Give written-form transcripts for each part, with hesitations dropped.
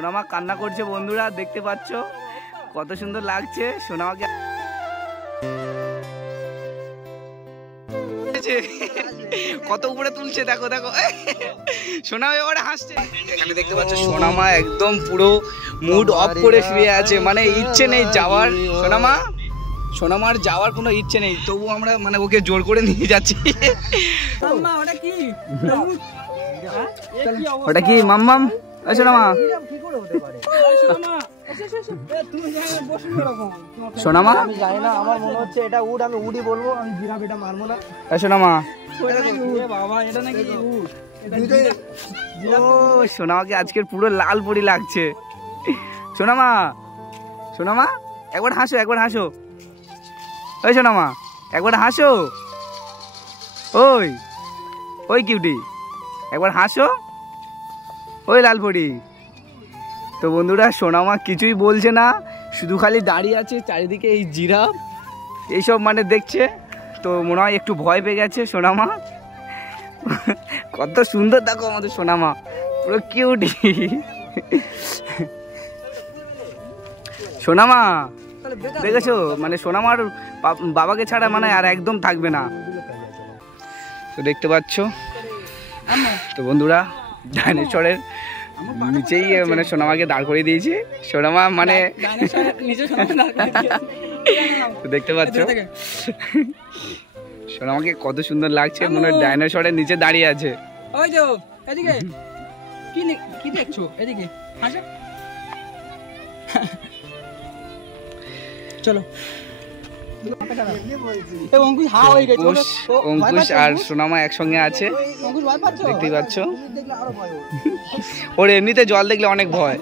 সোনামা কান্না করছে বন্ধুরা, দেখতে পাচ্ছ কত সুন্দর লাগছে সোনামাকে। কত উপরে তুলছে দেখো দেখো, সোনামা এবারে হাসছে। এখানে দেখতে পাচ্ছ সোনামা একদম পুরো মুড অফ করে শুয়ে আছে, মানে ইচ্ছে নেই যাওয়ার। সোনামার যাওয়ার কোনো ইচ্ছে নেই, তবু আমরা মানে ওকে জোর করে নিয়ে যাচ্ছি। ওটা কি মাম্মাম? সোনামা সোনামা আমি জানি না, আমার মনে হচ্ছে এটা উড, আমি উডই বলবো, আমি জিরাফ এটা মারবো না। সোনামা ও সোনামাকে আজকের পুরো লাল পরি লাগছে। সোনামা সোনামা একবার হাসো, একবার হাসো। ওই সোনামা একবার হাসো, ওই ওই কিউটি একবার হাসো, ওই লালপরি। তো বন্ধুরা সোনামা কিছুই বলছে না, শুধু খালি দাঁড়িয়ে আছে, চারিদিকে এই জিরাফ এইসব মানে দেখছে। তো মনে হয় একটু ভয় পেয়ে গেছে সোনামা। কত সুন্দর দেখো আমাদের সোনামা, পুরো কিউটি। সোনামা দেখেছো, মানে সোনামার বাবাকে ছাড়া মানে আর একদম থাকবে না। তো দেখতে পাচ্ছ, তো বন্ধুরা ডাইনোসরের নিচেই মানে সোনামাকে দাঁড় করিয়ে দিয়েছি। সোনামা মানে দেখতে পাচ্ছ সোনামাকে কত সুন্দর লাগছে, মনে হয় ডাইনোসরের নিচে দাঁড়িয়ে আছে। ওই যে এদিকে কি দেখছো, এদিকে হাসো। চলো অঙ্কুশ আর সোনামা একসঙ্গে আছে, দেখতেই পাচ্ছ। ওর এমনিতে জল দেখলে অনেক ভয়,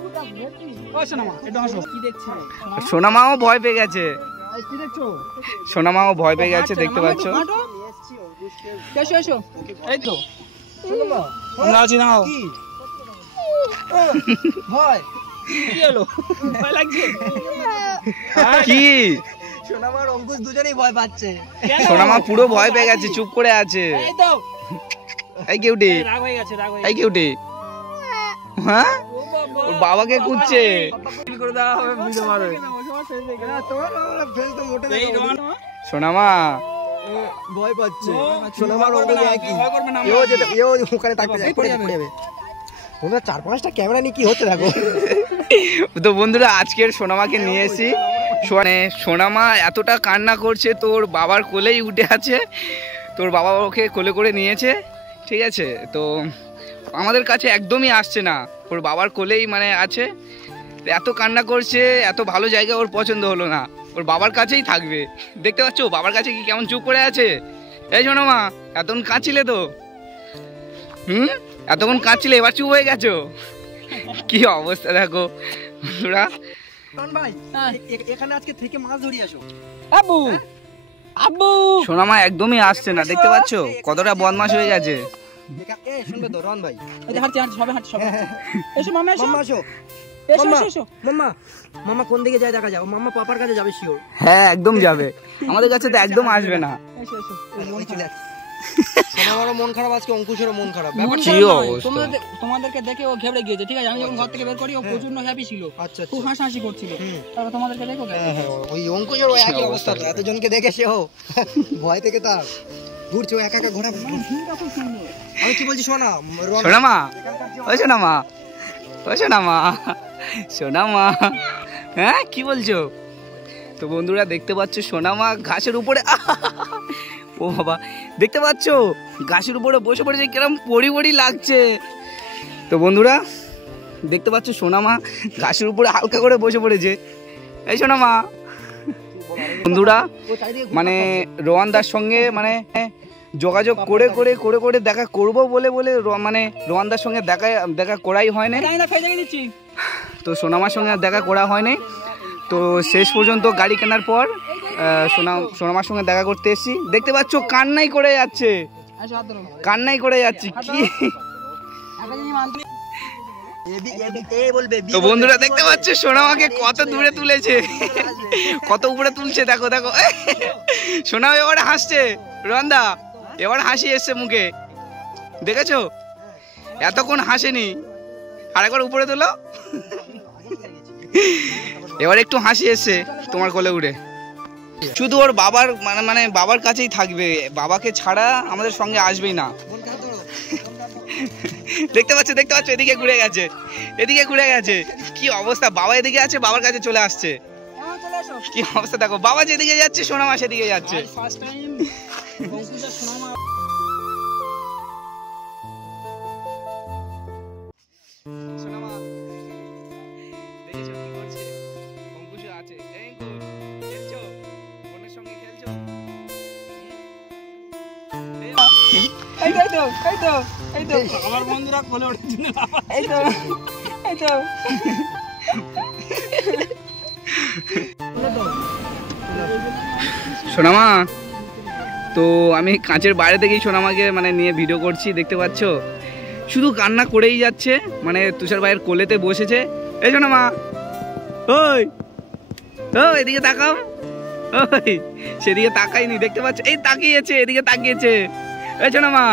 সোনামাও ভয় পেয়ে গেছে, সোনামাও ভয় পেয়ে গেছে, দেখতে পাচ্ছ। কি সোনামা আর অঙ্কুশ দুজনেই ভয় পাচ্ছে। সোনামা পুরো ভয় পেয়ে গেছে, চুপ করে আছে। এই কিউটি, এই কিউটি, হ্যাঁ ওর বাবাকে খুঁজছে। সোনামা ভয় পাচ্ছে, সোনামার ওখানে থাকতে যাবে। 4-5টা ক্যামেরা নিয়ে কি হচ্ছে দেখো। তো বন্ধুরা আজকের সোনামাকে নিয়ে এসি, সোনামা এতটা কান্না করছে, তোর বাবার কোলেই উঠে আছে, তোর বাবা ওকে কোলে করে নিয়েছে, ঠিক আছে। তো আমাদের কাছে একদমই আসছে না, ওর বাবার কোলেই মানে আছে। এত কান্না করছে, এত ভালো জায়গা ওর পছন্দ হলো না, ওর বাবার কাছেই থাকবে। দেখতে পাচ্ছ বাবার কাছে কি কেমন চুপ করে আছে। এই সোনামা এতক্ষণ কাঁদছিলে তো, এতক্ষণ কাঁদছিলে, এবার চুপ হয়ে গেছো। কি অবস্থা দেখো বন্ধুরা। এখানে আজকে থেকে মাছ ধরিয়ে আসো। আব্বু আব্বু সোনামা একদমই আসছে না, দেখতে পাচ্ছ কতটা বদমাশ হয়ে গেছে। শুনবে তো রন ভাই, মামা কোন দিকে যায় দেখা যাও, মামা পাপার কাছে যাবে শিওর। হ্যাঁ একদম যাবে, আমাদের কাছে তো একদম আসবে না। সোনামারও মন খারাপ আজকে, অঙ্কুশেরও মন খারাপ। তোমাদেরকে দেখে ও ঘেবড়ে গিয়েছে, ঠিক আছে। আমি যখন ঘর থেকে বের করি ও প্রচন্ড হ্যাপি ছিল, খুব হাসাহাসি করছিল। তারপর তোমাদেরকে দেখো, ওই অঙ্কুশেরও একই অবস্থা, এতজনকে দেখে সেও ভয় থেকে তার ঘুরছে, একা একা ঘোরা। আমি কি বলছি শোনা, সোনামা ওই সোনামা, ওই সোনামা, সোনামা হ্যাঁ কি বলছো। তো বন্ধুরা দেখতে পাচ্ছ সোনামা ঘাসের উপরে, ও বাবা দেখতে পাচ্ছ ঘাসের উপরে বসে পড়েছে, কিরম পড়ি পড়ি লাগছে। তো বন্ধুরা দেখতে পাচ্ছ সোনামা ঘাসের উপরে হালকা করে বসে পড়েছে। এই সোনামা বন্ধুরা মানে রোয়ানদার সঙ্গে মানে যোগাযোগ করে করে করে করে দেখা করবো বলে বলে মানে রোয়ানদার সঙ্গে দেখা করাই হয় না। তো সোনামার সঙ্গে দেখা করা হয়নি। তো শেষ পর্যন্ত গাড়ি কেনার পর সোনামার সঙ্গে দেখা করতে এসেছি। দেখতে পাচ্ছ কান্নাই করে যাচ্ছে, কান্নাই করে যাচ্ছি কি। তো বন্ধুরা দেখতে পাচ্ছ সোনামাকে কত দূরে তুলেছে, কত উপরে তুলছে দেখো দেখো। সোনামা এবার হাসছে, রন্দা এবার হাসি এসছে মুখে, দেখেছো এতক্ষণ হাসেনি। আরেকবার উপরে তোলো। এবার একটু হাসি এসছে তোমার কোলে উঠে। শুধু ওর বাবার মানে বাবার কাছেই থাকবে, বাবাকে ছাড়া আমাদের সঙ্গে আসবেই না। দেখতে পাচ্ছ এদিকে ঘুরে গেছে, কি অবস্থা, বাবা এদিকে আছে, বাবার কাছে চলে আসছে, কি অবস্থা দেখো, বাবা যেদিকে যাচ্ছে সোনামা সেদিকে যাচ্ছে। আমার বন্ধুরা কোলে উঠেছিল। সোনামা, তো আমি কাঁচের বাইরে থেকেই সোনামাকে মানে নিয়ে ভিডিও করছি, দেখতে পাচ্ছ শুধু কান্না করেই যাচ্ছে, মানে তুষার ভাইয়ের কোলেতে বসেছে। এই সোনামা, ওই এদিকে তাকাও, ওই সেদিকে তাকাইনি, দেখতে পাচ্ছ, এই তাকিয়েছে, এদিকে তাকিয়েছে। এই সোনামা,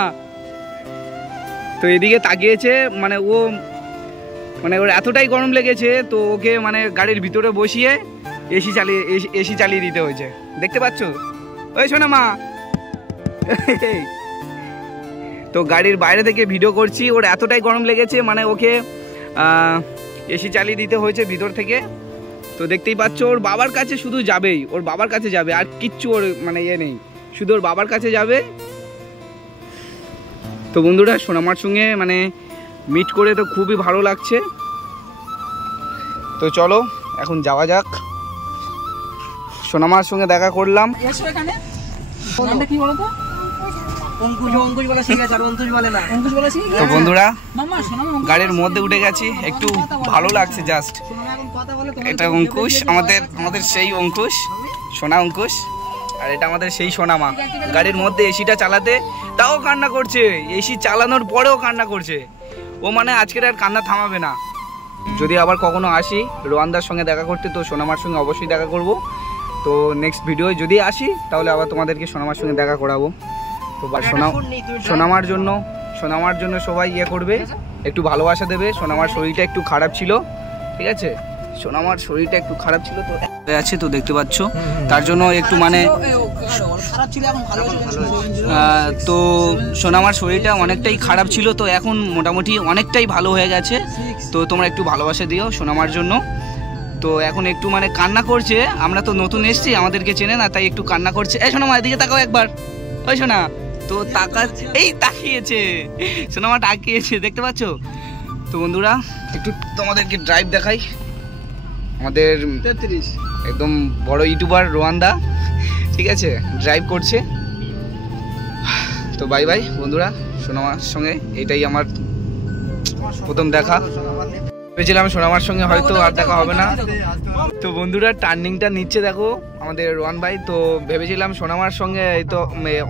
তো এদিকে তাকিয়েছে, মানে ওর এতটাই গরম লেগেছে, তো ওকে মানে গাড়ির ভিতরে বসিয়ে এসি চালিয়ে দিতে হয়েছে, দেখতে পাচ্ছ। ওই সোনামা, তো গাড়ির বাইরে থেকে ভিডিও করছি, ওর এতটাই গরম লেগেছে, মানে ওকে এসি চালিয়ে দিতে হয়েছে ভিতর থেকে। তো দেখতেই পাচ্ছ ওর বাবার কাছে শুধু যাবেই, ওর বাবার কাছে যাবে, আর কিচ্ছু ওর মানে নেই, শুধু ওর বাবার কাছে যাবে। তো বন্ধুরা, সোনামার সঙ্গে মানে মিট করে তো খুবই ভালো লাগছে। তো চলো এখন যাওয়া যাক, সোনামার সঙ্গে দেখা করলাম। তো বন্ধুরা, গাড়ির মধ্যে উঠে গেছি, একটু ভালো লাগছে জাস্ট। এটা অঙ্কুশ, আমাদের সেই অঙ্কুশ, সোনা অঙ্কুশ, আর এটা আমাদের সেই সোনামা। গাড়ির মধ্যে এসিটা চালাতে তাও কান্না করছে, এসি চালানোর পরেও কান্না করছে। ও মানে আজকের আর কান্না থামাবে না। যদি আবার কখনো আসি রোয়ানদার সঙ্গে দেখা করতে, তো সোনামার সঙ্গে অবশ্যই দেখা করব। তো নেক্সট ভিডিও যদি আসি তাহলে আবার তোমাদেরকে সোনামার সঙ্গে দেখা করাবো। তো সোনামার জন্য সবাই ইয়ে করবে, একটু ভালোবাসা দেবে। সোনামার শরীরটা একটু খারাপ ছিল, ঠিক আছে, সোনামার শরীরটা একটু খারাপ ছিল, তো আছে তো দেখতে পাচ্ছ, তার জন্য একটু মানে তো সোনামার শরীরটা অনেকটাই খারাপ ছিল, তো এখন মোটামুটি অনেকটাই ভালো হয়ে গেছে। তো তোমরা একটু ভালোবাসা দিও সোনামার জন্য। তো এখন একটু মানে কান্না করছে, আমরা তো নতুন এসেছি, আমাদেরকে চেনে না, তাই একটু কান্না করছে। এই সোনামা, এদিকে তাকাও একবার, ওই সোনা, তো তাকিয়েছে সোনামা, তাকিয়েছে, দেখতে পাচ্ছ। তো বন্ধুরা, একটু তোমাদেরকে ড্রাইভ দেখাই, আমাদের একদম বড় ইউটিউবার রোয়ানদা, ঠিক আছে, ড্রাইভ করছে। তো বাই বাই বন্ধুরা, সোনামার সঙ্গে এটাই আমার প্রথম দেখা। ভেবেছিলাম সোনামার সঙ্গে হয়তো আর দেখা হবে না। তো বন্ধুরা, টার্নিংটা নিচ্ছে দেখো আমাদের রোয়ান ভাই। তো ভেবেছিলাম সোনামার সঙ্গে এই তো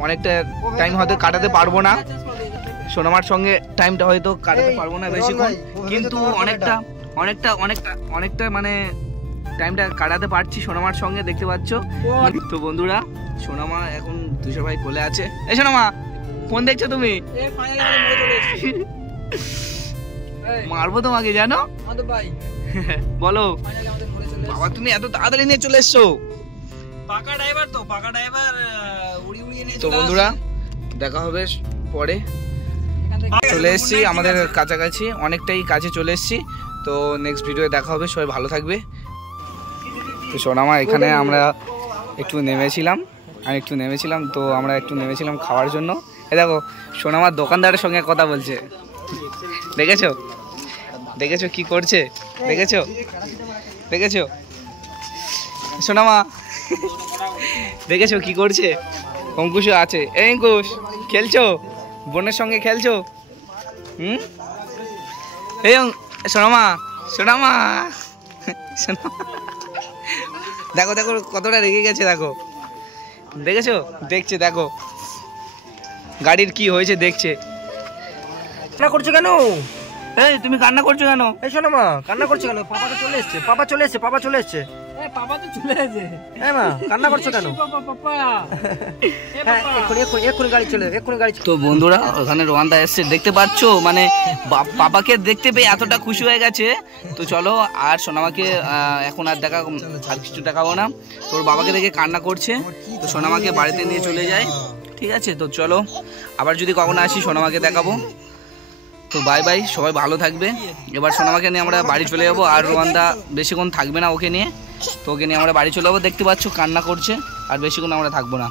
অনেকটা টাইম হয়তো কাটাতে পারবো না, সোনামার সঙ্গে টাইমটা হয়তো কাটাতে পারবো না বেশিক্ষণ, কিন্তু অনেকটা মানে টাইমটা কাটাতে পারছি সোনামার সঙ্গে, দেখতে পাচ্ছ। তো বন্ধুরা, সোনামা এখন তুষার ভাই কোলে আছে। এই সোনামা, ফোন দেখছো তুমি? মারবো তোমাকে, জানো বলো বাবা, তুমি এত তাড়াতাড়ি নিয়ে চলে এসছো। পাকা ড্রাইভার তো বন্ধুরা, দেখা হবে পরে। চলে এসেছি আমাদের কাছাকাছি, অনেকটাই কাছে চলে এসেছি। তো নেক্সট ভিডিওতে দেখা হবে, সবাই ভালো থাকবে। তো সোনামা, এখানে আমরা একটু নেমেছিলাম, তো আমরা একটু নেমেছিলাম খাওয়ার জন্য। এই দেখো সোনামার দোকানদারের সঙ্গে কথা বলছে, দেখেছো কি করছে, দেখেছো সোনামা, দেখেছো কি করছে। অঙ্কুশও আছে। এই অঙ্কুশ, খেলছো বোনের সঙ্গে, খেলছো? এই সোনামা, দেখো কতটা রেগে গেছে, দেখছে, দেখো গাড়ির কি হয়েছে, দেখছে। কান্না করছো কেন? এই তুমি কান্না করছো কেন? এই সোনামা, কান্না করছো কেন? পাপা চলে এসছে। পাপা তো চলে গেছে। এই মা কান্না করছো কেন? পাপা এক্ষুনি গাড়ি চলে, এক্ষুনি গাড়ি। তো বন্ধুরা ওখানে রোহানদা এসছে দেখতে পাচ্ছ, মানে পাপাকে দেখতে পেয়ে এতটা খুশি হয়ে গেছে। তো চলো আর সোনামাকে এখন আর আর কিছু দেখাবো না। তোর বাবাকে দেখে কান্না করছে, তো সোনামাকে বাড়িতে নিয়ে চলে যায়। ঠিক আছে, তো চলো আবার যদি কখনো আসি সোনামাকে দেখাবো। তো বাই বাই, সবাই ভালো থাকবে। এবার সোনামাকে নিয়ে আমরা বাড়ি চলে যাবো, আর রোহানদা বেশিক্ষণ থাকবে না ওকে নিয়ে। তো ওকে নিয়ে আমরা বাড়ি চলে যাবো। দেখতে পাচ্ছ কান্না করছে, আর বেশিক্ষণ আমরা থাকবো না।